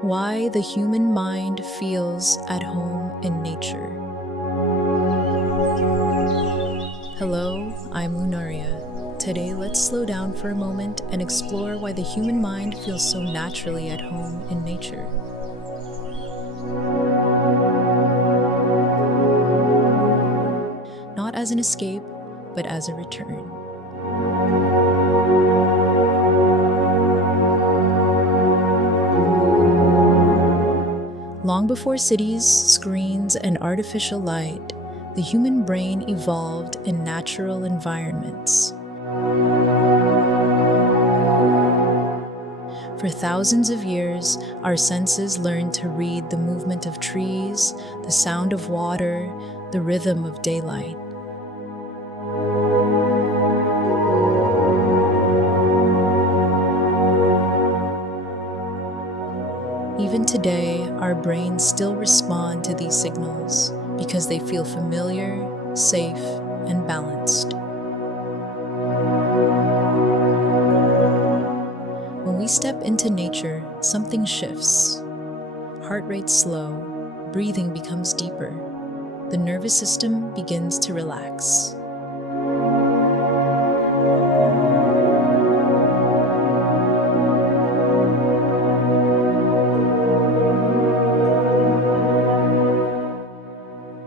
Why the human mind feels at home in nature. Hello, I'm Lunaria. Today, let's slow down for a moment and explore why the human mind feels so naturally at home in nature. Not as an escape, but as a return. Long before cities, screens, and artificial light, the human brain evolved in natural environments. For thousands of years, our senses learned to read the movement of trees, the sound of water, the rhythm of daylight. Even today, our brains still respond to these signals because they feel familiar, safe, and balanced. When we step into nature, something shifts. Heart rate slow, breathing becomes deeper. The nervous system begins to relax.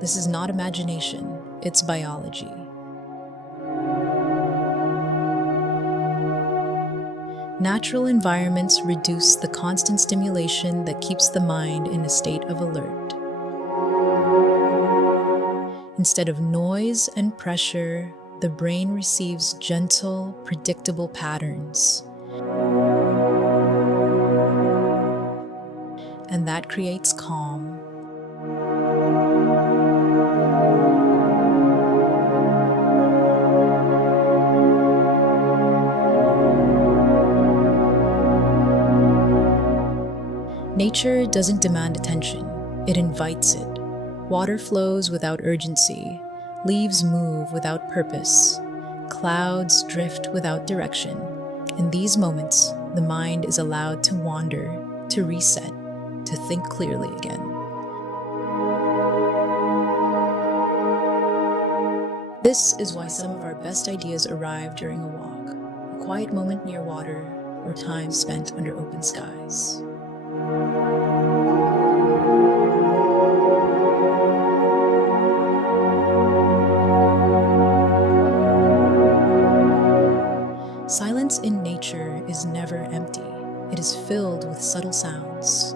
This is not imagination, it's biology. Natural environments reduce the constant stimulation that keeps the mind in a state of alert. Instead of noise and pressure, the brain receives gentle, predictable patterns. And that creates calm. Nature doesn't demand attention, it invites it. Water flows without urgency, leaves move without purpose, clouds drift without direction. In these moments, the mind is allowed to wander, to reset, to think clearly again. This is why some of our best ideas arrive during a walk, a quiet moment near water, or time spent under open skies. Silence in nature is never empty. It is filled with subtle sounds.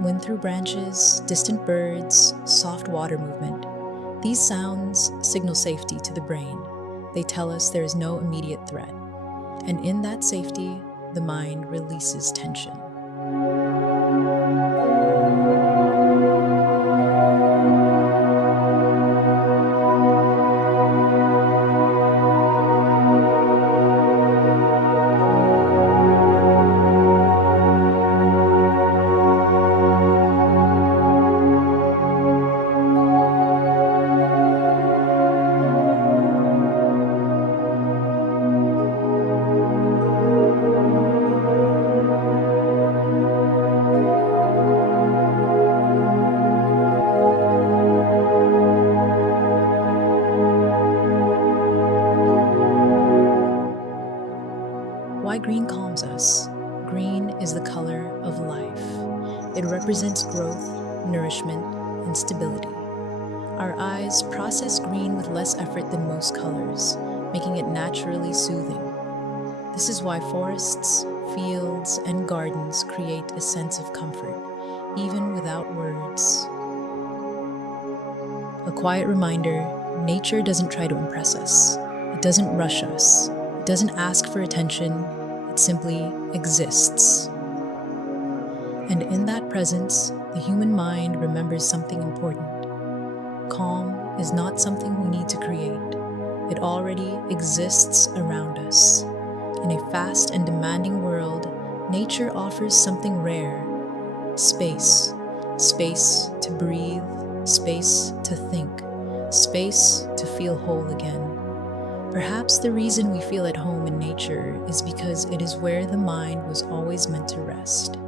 Wind through branches, distant birds, soft water movement. These sounds signal safety to the brain. They tell us there is no immediate threat. And in that safety, the mind releases tension. Why green calms us? Green is the color of life. It represents growth, nourishment, and stability. Our eyes process green with less effort than most colors, making it naturally soothing. This is why forests, fields, and gardens create a sense of comfort, even without words. A quiet reminder, nature doesn't try to impress us. It doesn't rush us. It doesn't ask for attention. It simply exists. And in that presence, the human mind remembers something important. Calm is not something we need to create. It already exists around us. In a fast and demanding world, nature offers something rare: space. Space to breathe, space to think, space to feel whole again. Perhaps the reason we feel at home in nature is because it is where the mind was always meant to rest.